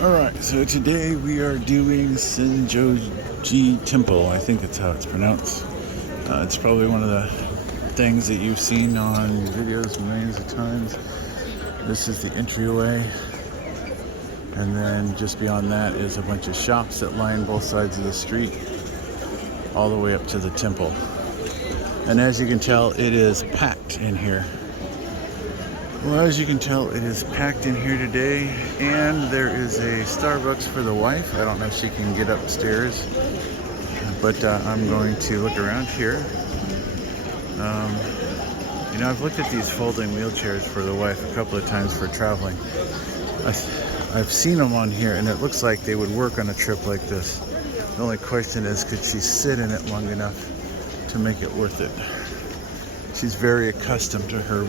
Alright, so today we are doing Sensō-ji Temple. I think that's how it's pronounced. It's probably one of the things that you've seen on videos millions of times. This is the entryway. And then just beyond that is a bunch of shops that line both sides of the street, all the way up to the temple. And as you can tell, it is packed in here. Well, as you can tell, it is packed in here today, and there is a Starbucks for the wife. I don't know if she can get upstairs, but I'm going to look around here. I've looked at these folding wheelchairs for the wife a couple of times for traveling. I've seen them on here, and it looks like they would work on a trip like this. The only question is, could she sit in it long enough to make it worth it? She's very accustomed to her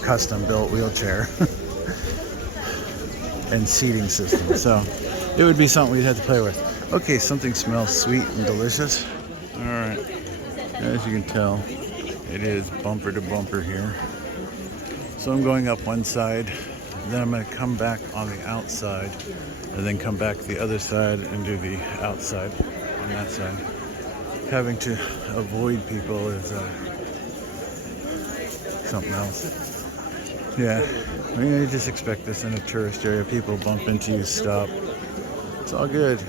custom-built wheelchair and seating system, so it would be something we'd have to play with. Okay, something smells sweet and delicious. All right, as you can tell, it is bumper to bumper here. So I'm going up one side, then I'm going to come back on the outside, and then come back the other side and do the outside on that side. Having to avoid people is something else. Yeah, I mean, you just expect this in a tourist area. People bump into you, stop. It's all good.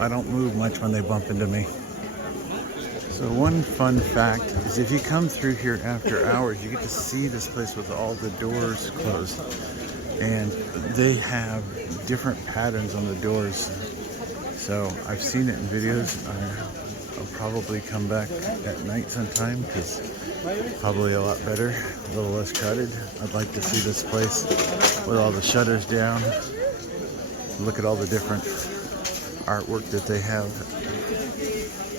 I don't move much when they bump into me. So one fun fact is if you come through here after hours, you get to see this place with all the doors closed. And they have different patterns on the doors. So I've seen it in videos. I'll probably come back at night sometime because probably a lot better, a little less crowded. I'd like to see this place with all the shutters down. Look at all the different artwork that they have.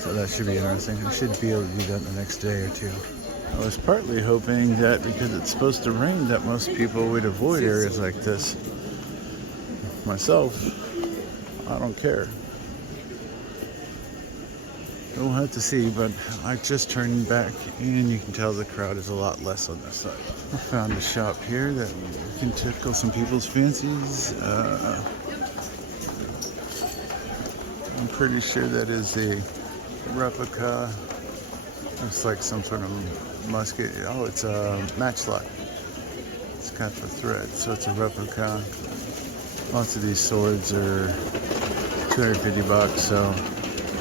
So that should be interesting. I should be able to do that the next day or two. I was partly hoping that because it's supposed to rain that most people would avoid areas like this. Myself, I don't care. We'll have to see, but I just turned back and you can tell the crowd is a lot less on this side. I found a shop here that can tickle some people's fancies. I'm pretty sure that is a replica. It's like some sort of musket. Oh, it's a matchlock. It's got the thread, so it's a replica. Lots of these swords are $250, so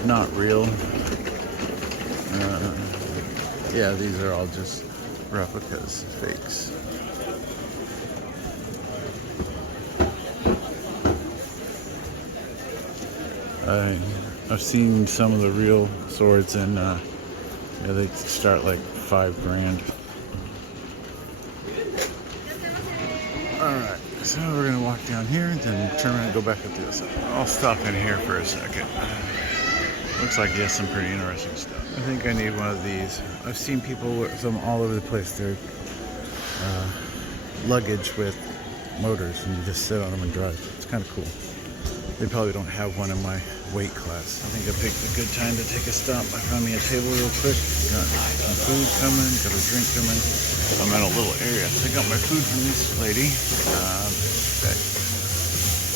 not real. Yeah, these are all just replicas, fakes. I've seen some of the real swords, and they start like $5,000. Alright, so we're gonna walk down here and then turn around and go back up the other side. I'll stop in here for a second. Looks like he has some pretty interesting stuff. I think I need one of these. I've seen people with them all over the place. They're luggage with motors, and you just sit on them and drive. It's kind of cool. They probably don't have one in my weight class. I think I picked a good time to take a stop. I found me a table real quick. Got some food coming, got a drink coming. I'm at a little area. I got my food from this lady. That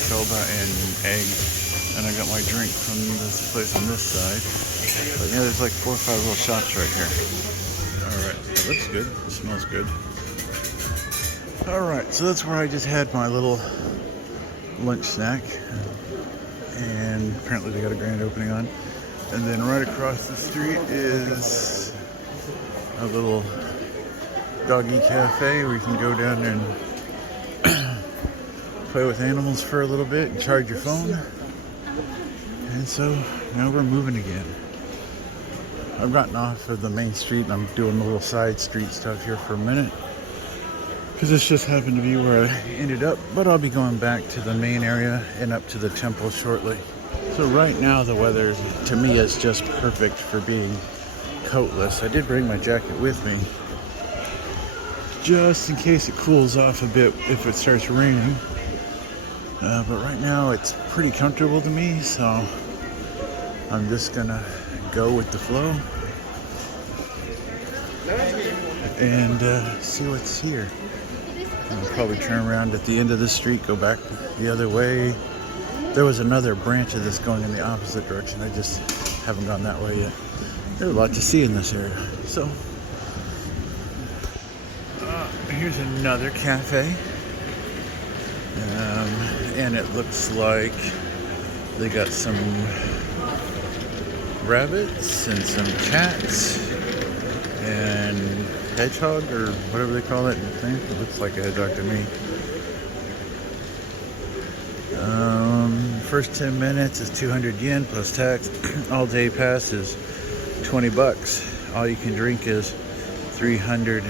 soba and eggs. And I got my drink from this place on this side. But yeah, there's like 4 or 5 little shops right here. Alright, it looks good. It smells good. Alright, so that's where I just had my little lunch snack. And apparently they got a grand opening on. And then right across the street is a little doggy cafe where you can go down and play with animals for a little bit and charge your phone. And so now we're moving again. I've gotten off of the main street and I'm doing a little side street stuff here for a minute because this just happened to be where I ended up, but I'll be going back to the main area and up to the temple shortly. So right now the weather to me is just perfect for being coatless. I did bring my jacket with me just in case it cools off a bit if it starts raining. But right now it's pretty comfortable to me, so I'm just gonna go with the flow and see what's here. I'll probably turn around at the end of the street, go back the other way. There was another branch of this going in the opposite direction. I just haven't gone that way yet. There's a lot to see in this area. So, here's another cafe. And it looks like they got some rabbits and some cats and hedgehog or whatever they call that thing. It looks like a hedgehog to me. First 10 minutes is 200 yen plus tax. All day pass is 20 bucks. All you can drink is 300.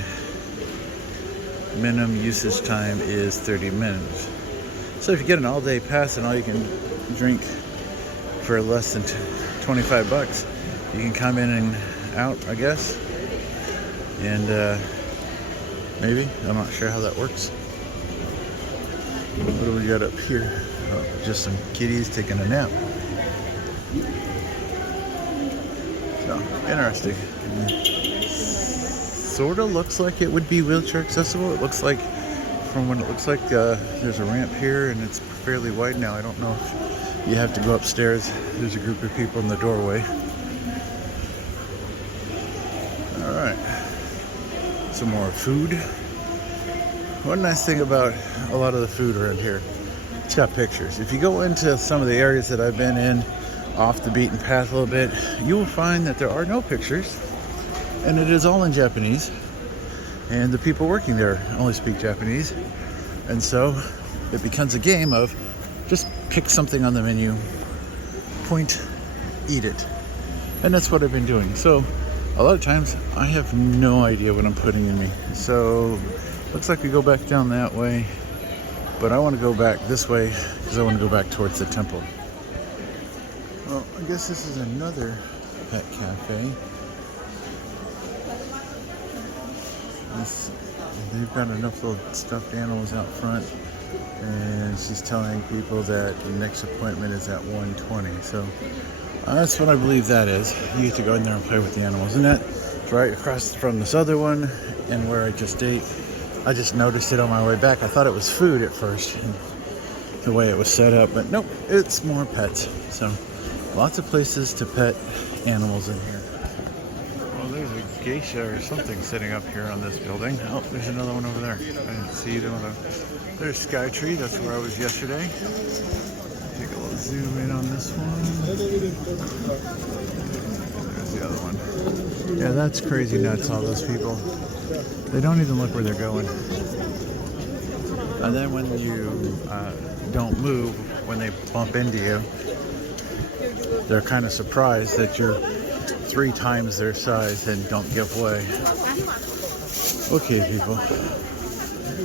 Minimum usage time is 30 minutes. So if you get an all day pass and all you can drink for less than 25 bucks, you can come in and out, I guess. And maybe, I'm not sure how that works. What do we got up here? Oh, just some kitties taking a nap. So, interesting. Sort of looks like it would be wheelchair accessible. It looks like, from when it looks like there's a ramp here and it's fairly wide now. I don't know if you have to go upstairs. There's a group of people in the doorway. All right. Some more food. One nice thing about a lot of the food around here, it's got pictures. If you go into some of the areas that I've been in, off the beaten path a little bit, you will find that there are no pictures, and it is all in Japanese, and the people working there only speak Japanese, and so it becomes a game of just pick something on the menu, point, eat it, and that's what I've been doing. So a lot of times I have no idea what I'm putting in me. So looks like we go back down that way, but I want to go back this way because I want to go back towards the temple. Well, I guess this is another pet cafe. They've got enough little stuffed animals out front, and she's telling people that the next appointment is at 1:20. So that's what I believe that is. You get to go in there and play with the animals, and that's right across from this other one, and where I just ate. I just noticed it on my way back. I thought it was food at first, and the way it was set up, but nope, it's more pets. So lots of places to pet animals in here. Well, there's a geisha or something sitting up here on this building. Oh, there's another one over there. I didn't see them. There's Skytree. That's where I was yesterday. Take a little zoom in on this one. There's the other one. Yeah, that's crazy nuts, all those people. They don't even look where they're going. And then when you don't move, when they bump into you, they're kind of surprised that you're 3 times their size and don't give way. Okay, people.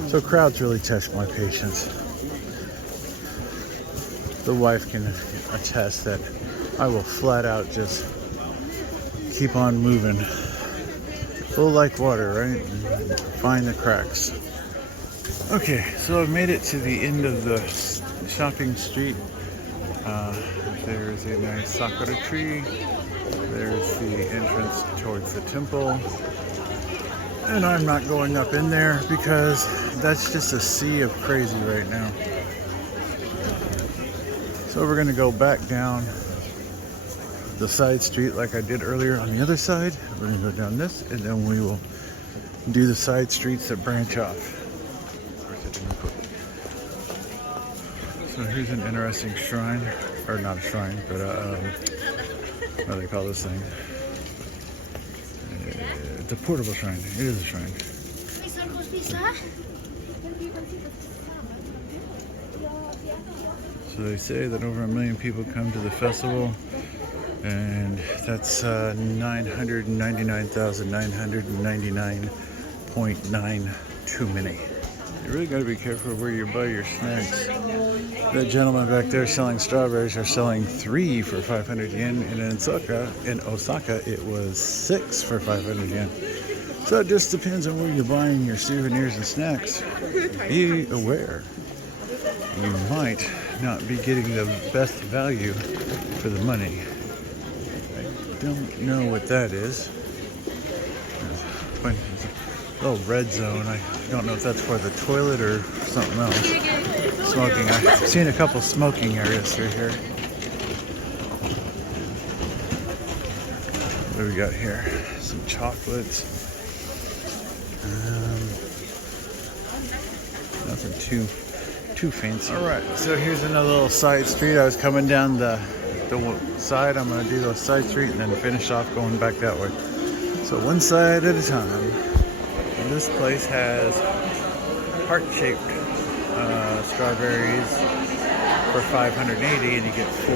So crowds really test my patience. The wife can attest that I will flat out just keep on moving. Full like water, right? And find the cracks. Okay, so I've made it to the end of the shopping street. There's a nice sakura tree. There's the entrance towards the temple. And I'm not going up in there because that's just a sea of crazy right now. So we're gonna go back down the side street like I did earlier on the other side. We're gonna go down this, and then we will do the side streets that branch off. So here's an interesting shrine, or not a shrine, but what do they call this thing? It's a portable shrine. It is a shrine. So they say that over 1 million people come to the festival, and that's 999,999.9 too many. You really got to be careful where you buy your snacks. That gentleman back there selling strawberries are selling 3 for 500 yen, and in Osaka it was 6 for 500 yen. So it just depends on where you're buying your souvenirs and snacks. Be aware. You might not be getting the best value for the money. I don't know what that is. little red zone. I don't know if that's for the toilet or something else. Smoking. I've seen a couple smoking areas through here. What do we got here? Some chocolates. Nothing too fancy. All right, so here's another little side street. I was coming down the side. I'm gonna do the side street and then finish off going back that way. So one side at a time. And this place has heart-shaped strawberries for $580, and you get 4.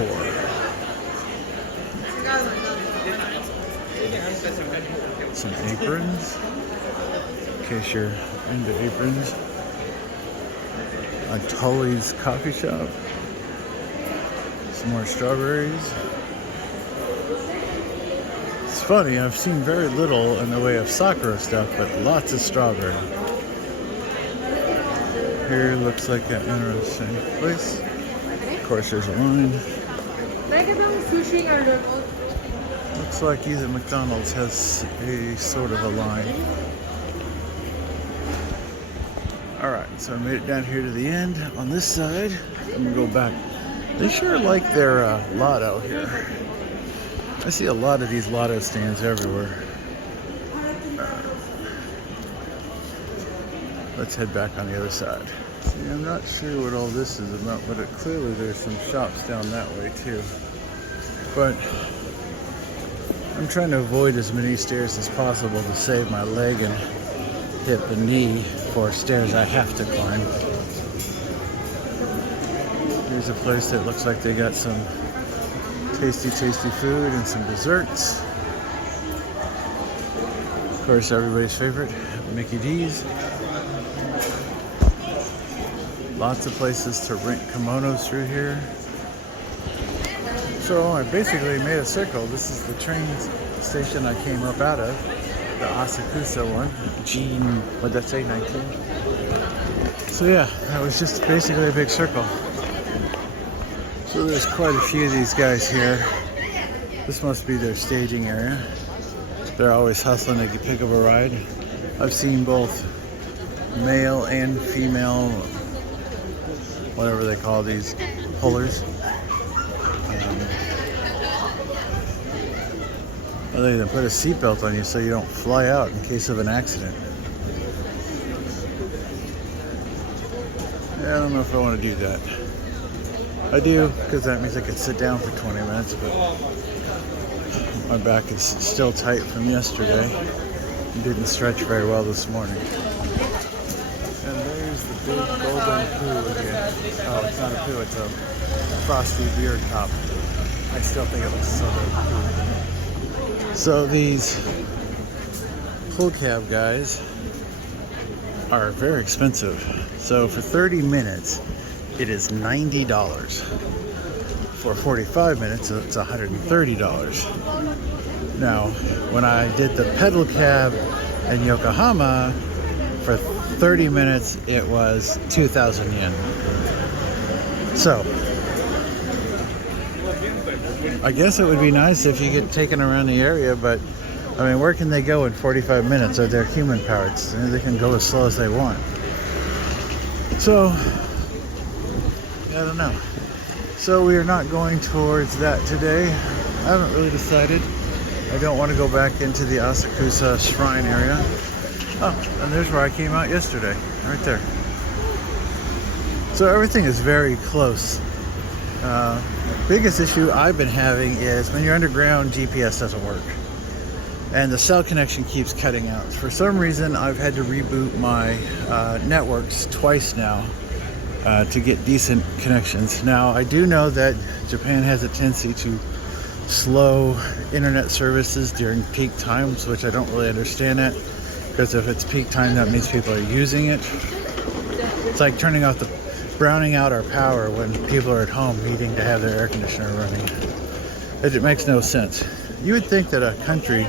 Some aprons, in case you're into aprons. A Tully's coffee shop. Some more strawberries. It's funny, I've seen very little in the way of Sakura stuff, but lots of strawberry. Here looks like an interesting place. Of course, there's a line. Looks like either McDonald's has a sort of a line. Alright, so I made it down here to the end. On this side, I'm gonna go back. They sure like their lotto here. I see a lot of these lotto stands everywhere. Let's head back on the other side. See, I'm not sure what all this is about, but clearly there's some shops down that way too. But I'm trying to avoid as many stairs as possible to save my leg and hip and knee for stairs I have to climb. Here's a place that looks like they got some tasty food and some desserts. Of course, everybody's favorite, Mickey D's. Lots of places to rent kimonos through here. So I basically made a circle. This is the train station I came up out of, the Asakusa one. Gene, what'd that say, 19? So yeah, that was just basically a big circle. So there's quite a few of these guys here. This must be their staging area. They're always hustling to pick up a ride. I've seen both male and female, whatever they call these, pullers. They even put a seatbelt on you so you don't fly out in case of an accident. Yeah, I don't know if I want to do that. I do, because that means I can sit down for 20 minutes, but my back is still tight from yesterday. It didn't stretch very well this morning. And there's the big golden poo again. Oh, it's not a poo, it's a frosty beer top. I still think it looks so good. So these pull cab guys are very expensive. So for 30 minutes, it is $90. For 45 minutes, it's $130. Now, when I did the pedal cab in Yokohama, for 30 minutes, it was 2,000 yen. So, I guess it would be nice if you get taken around the area, but I mean, where can they go in 45 minutes? They're human powered. They can go as slow as they want. So, I don't know. So we are not going towards that today. I haven't really decided. I don't want to go back into the Asakusa shrine area. Oh, and there's where I came out yesterday, right there. So everything is very close. Biggest issue I've been having is when you're underground, GPS doesn't work. And the cell connection keeps cutting out. For some reason, I've had to reboot my networks twice now to get decent connections. Now, I do know that Japan has a tendency to slow internet services during peak times, which I don't really understand that, because if it's peak time, that means people are using it. It's like browning out our power when people are at home needing to have their air conditioner running. It makes no sense. You would think that a country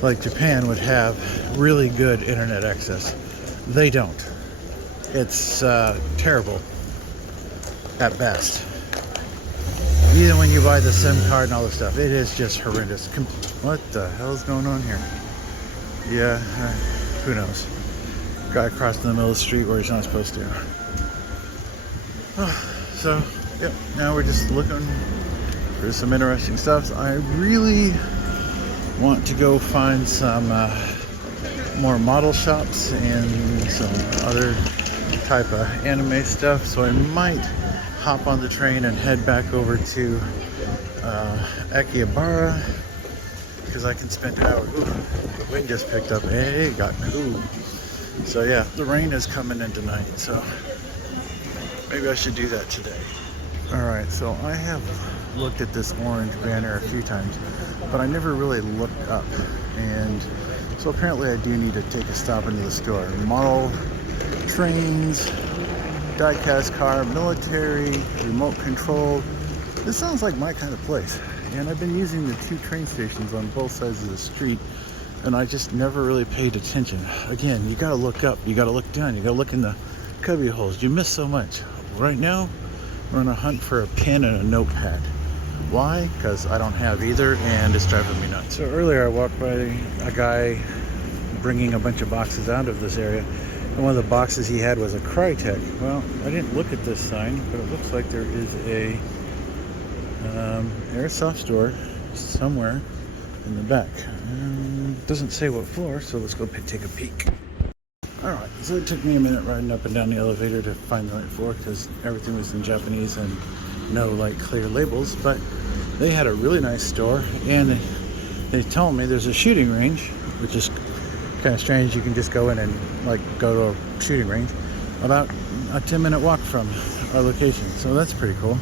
like Japan would have really good internet access. They don't. It's terrible at best. Even when you buy the SIM card and all this stuff, it is just horrendous. What the hell is going on here? Yeah, who knows? Guy crossed in the middle of the street where he's not supposed to. So, yep, now we're just looking for some interesting stuff. I really want to go find some more model shops and some other type of anime stuff, so I might hop on the train and head back over to Akihabara, because I can spend hours. Ooh, the wind just picked up. Hey, it got cool. So yeah, the rain is coming in tonight, so maybe I should do that today. Alright, so I have looked at this orange banner a few times, but I never really looked up, and so apparently I do need to take a stop into the store. Model trains, die-cast car, military, remote control. This sounds like my kind of place, and I've been using the 2 train stations on both sides of the street, and I just never really paid attention. Again, you gotta look up, you gotta look down, you gotta look in the cubby holes. You miss so much. Right now, we're on a hunt for a pen and a notepad. Why? Because I don't have either, and it's driving me nuts. So earlier I walked by a guy bringing a bunch of boxes out of this area, and one of the boxes he had was a Crytek. Well, I didn't look at this sign, but it looks like there is a airsoft store somewhere in the back. Doesn't say what floor, so let's go take a peek. Alright, so it took me a minute riding up and down the elevator to find the right floor, because everything was in Japanese and no like clear labels, but they had a really nice store, and they told me there's a shooting range, which is kind of strange. You can just go in and like go to a shooting range about a 10-minute walk from our location, so that's pretty cool.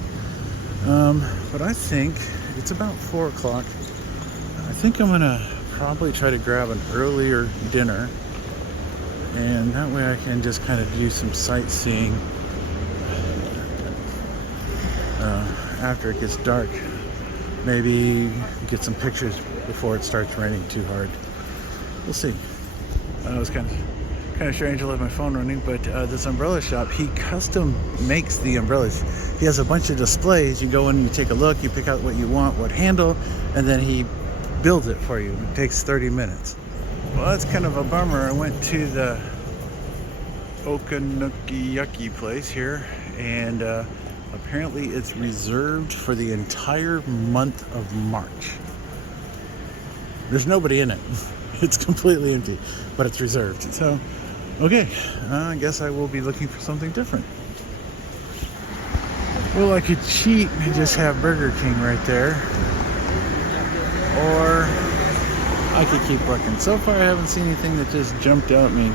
But I think it's about 4 o'clock. I think I'm gonna probably try to grab an earlier dinner, and that way I can just kind of do some sightseeing after it gets dark. Maybe get some pictures before it starts raining too hard. We'll see. It was kind of strange to leave my phone running, but this umbrella shop, he custom makes the umbrellas. He has a bunch of displays. You go in and you take a look, you pick out what you want, what handle, and then he builds it for you. It takes 30 minutes. Well, that's kind of a bummer. I went to the Okonomiyaki place here, and apparently it's reserved for the entire month of March. There's nobody in it. It's completely empty, but it's reserved. So, okay, I guess I will be looking for something different. Well, I could cheat and just have Burger King right there, or I could keep looking. So far, I haven't seen anything that just jumped out at me.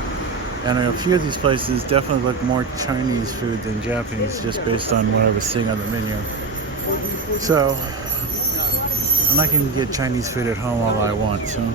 And a few of these places definitely look more Chinese food than Japanese, just based on what I was seeing on the menu. So, and I can get Chinese food at home all I want, so